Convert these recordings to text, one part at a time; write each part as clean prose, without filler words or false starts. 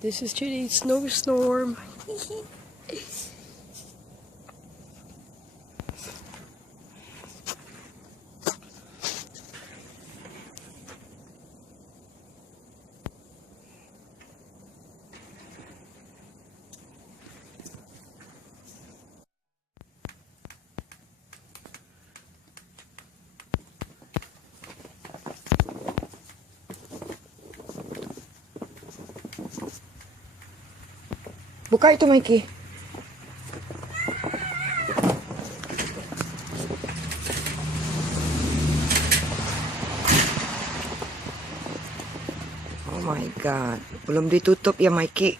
This is today's snowstorm. Buka itu, Mikey. Oh my God. Belum ditutup ya, Mikey.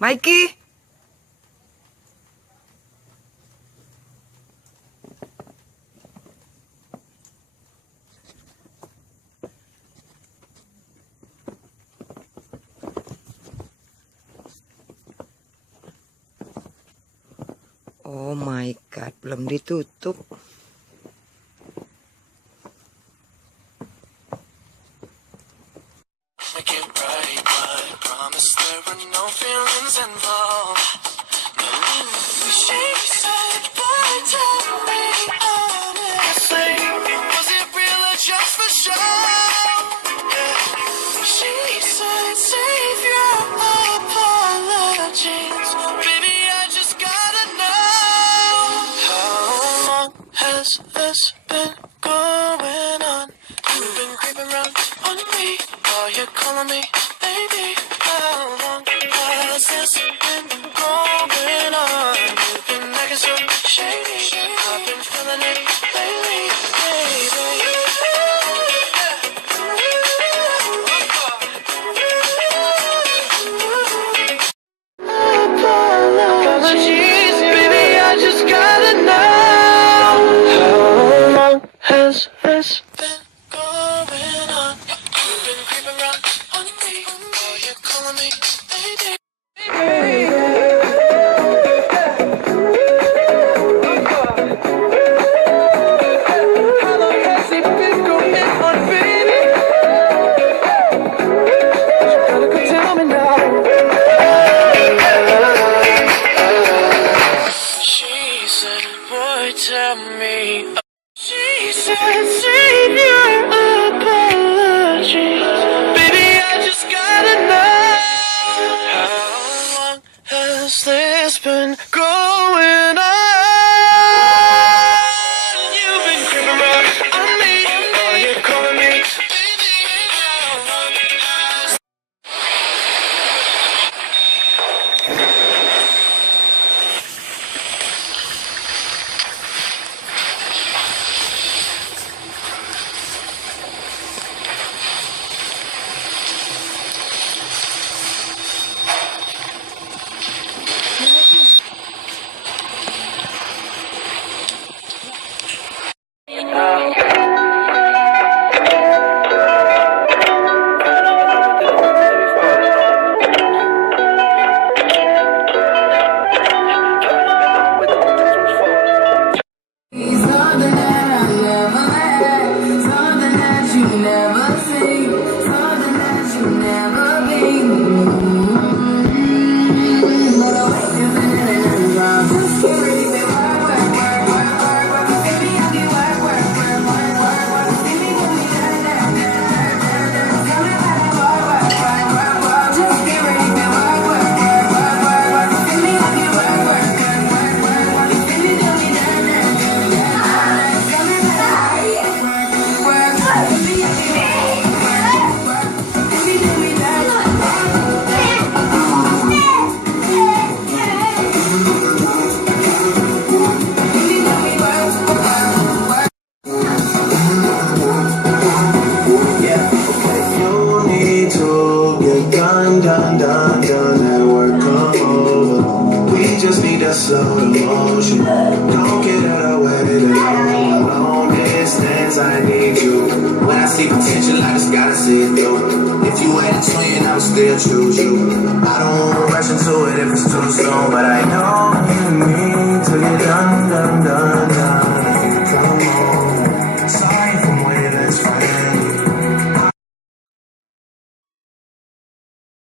Mikey. Oh my God, belum ditutup. Make it right, but promise there were no feelings involved. She said, boy, tell me honestly, was it real or just for show? Yeah. She said, save your apologies, baby, I just gotta know. How long has this been going on? You've been creeping around on me. Oh, you're calling me, baby. How long has this been going on? You've been acting so shady. I've been feeling it lately, baby. Apologies, baby, I just gotta know. How long has this been going on? You've been creeping around on me. Oh, you're calling me, baby. How long has it been going on, baby? You gotta go tell me now. She said, boy, tell me. She said, save your apologies. Baby, I just gotta know. How long has this been going on? You've been creeping around on me. Oh, you're calling me, baby. How long has Something that I never had, something that you never see, something that you never be. But I wake up and I'm just curious. Say work, work, work, work, work, work. See me I be work, work, work, work, work, work. See me do me da da da da da da. Tell me how to work, work, work, work, work. Just get ready. Say work, work, work, work, work, work. See me I be work, work, work, work, work, work. See me do me da da da da. Tell me how to work, work, work. See me I be work, work, work. See me do me da da da. you need to get done at work, come over. We just need to slow the motion. Don't get out of the way, long distance, I need you. When I see see potential, I just gotta see it through. If you ain't a twin, I would still choose you. I don't wanna rush into it if it's too soon, but